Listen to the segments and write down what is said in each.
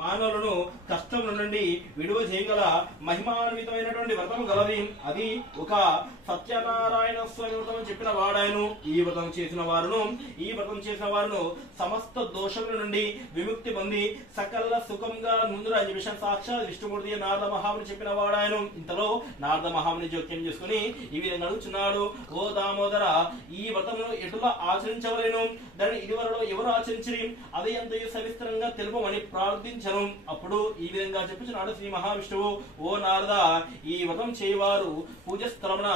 మానవులను కష్టముల నుండి విడువ చేయగల మహిమాన్వితమైనటువంటి వ్రతం గలది. అది ఒక సత్యనారాయణ స్వామి వ్రతం చెప్పిన వాడాయను. ఈ వ్రతం చేసిన వారును సమస్త దోషముల నుండి విముక్తి పొంది సకల సుఖంగా ముందు రాజ్య సాక్షాత్ విష్ణుమూర్తి నారద మహాముని చెప్పిన వాడాయను. ఇంతలో నారద మహాముని జోక్యం చేసుకుని ఈ విధంగా అడుగుచున్నాడు. ఓ దామోదర, ఈ వ్రతమును ఎటులా ఆచరించవలేను? దాన్ని ఇదివరలో ఎవరు ఆచరించిరి? అది ఎంతయో సవిస్తరంగా తెలుపమని ప్రార్థించను. అప్పుడు ఈ విధంగా చెప్పుచున్నాడు శ్రీ మహావిష్ణువు. ఓ నారద, ఈ వ్రతం చేయవారు పూజ స్థలమున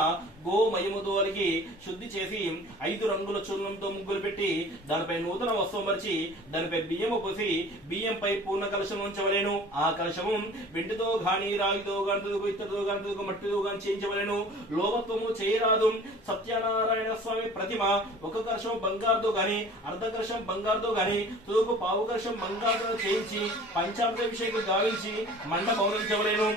గోమయముతో అలిగి శుద్ధి చేసి 5 రంగుల చూర్ణంతో ముగ్గులు పెట్టి దానిపై నూతన వస్త్రం పరిచి దానిపై బియ్యము పోసి బియ్యంపై పూర్ణ కలశం ఉంచవలేను. ఆ కలశము వెండితో గాని రాగితో గాని ఇత్తడితో గాని మట్టితో గాని చేయించవలేను. లోభత్వము చేయరాదు. సత్యనారాయణ స్వామి ప్రతిమ ఒక కలశం బంగారుతో గాని అర్ధ కలశం బంగారుతో గాని తుదుకు పావు కలశం బంగారుతో చేయించి పంచామృతాభిషేకం గావించి మండ పౌరించవలేను.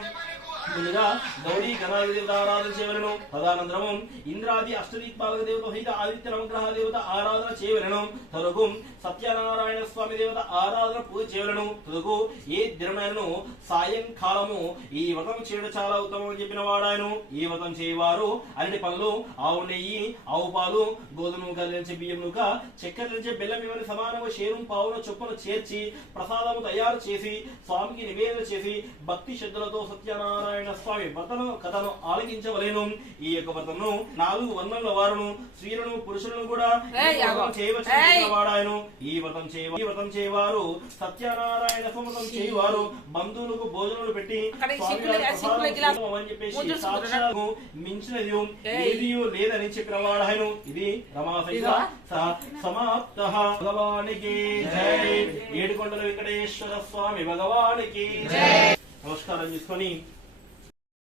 ముందుగా గౌరీ గణాది దేవత ఆరాధన చేయవలను. తదనంతరము ఇంద్రాది అష్టదిక్పాలక దేవత సహిత ఆదిత్య నవగ్రహ దేవత ఆరాధన చేయవలను. తదుకు సత్యనారాయణ స్వామి దేవత ఆరాధన పూజ చేయవలను. తదుకు ఏ దినమైనను సాయంకాలము ఈ వ్రతం చేయడం చాలా ఉత్తమం అని చెప్పిన వాడాయను. ఈ వ్రతం చేయవారు అన్ని పనులు ఆవు నెయ్యి, ఆవు పాలు, గోధుమ కలించే బియ్యం నూక, చక్కెర నుంచి బెల్లం ఇవన్నీ సమానము షేరు పావుల చొప్పున చేర్చి ప్రసాదము తయారు చేసి స్వామికి నివేదన చేసి భక్తి శ్రద్ధలతో సత్యనారాయణ స్వామి వ్రతను కథను ఆలకించవలేను. ఈ యొక్క వ్రతను 4 వర్ణముల వారును స్త్రీలను పురుషులను కూడా చేయవలసిన వాడాయను. ఈ వ్రతం చేయవారు సత్యనారాయణ వ్రతం చేయవారు బంధువులకు భోజనాలు పెట్టి అని చెప్పేసి సాక్షాత్తు మించినది ఏది లేదని చెప్పిన వాడాయను. ఇది రమాసహిత సమాప్త. భగవానికి జై. ఏడుకొండల వెంకటేశ్వర స్వామి భగవానికి జై. నమస్కారం చేసుకొని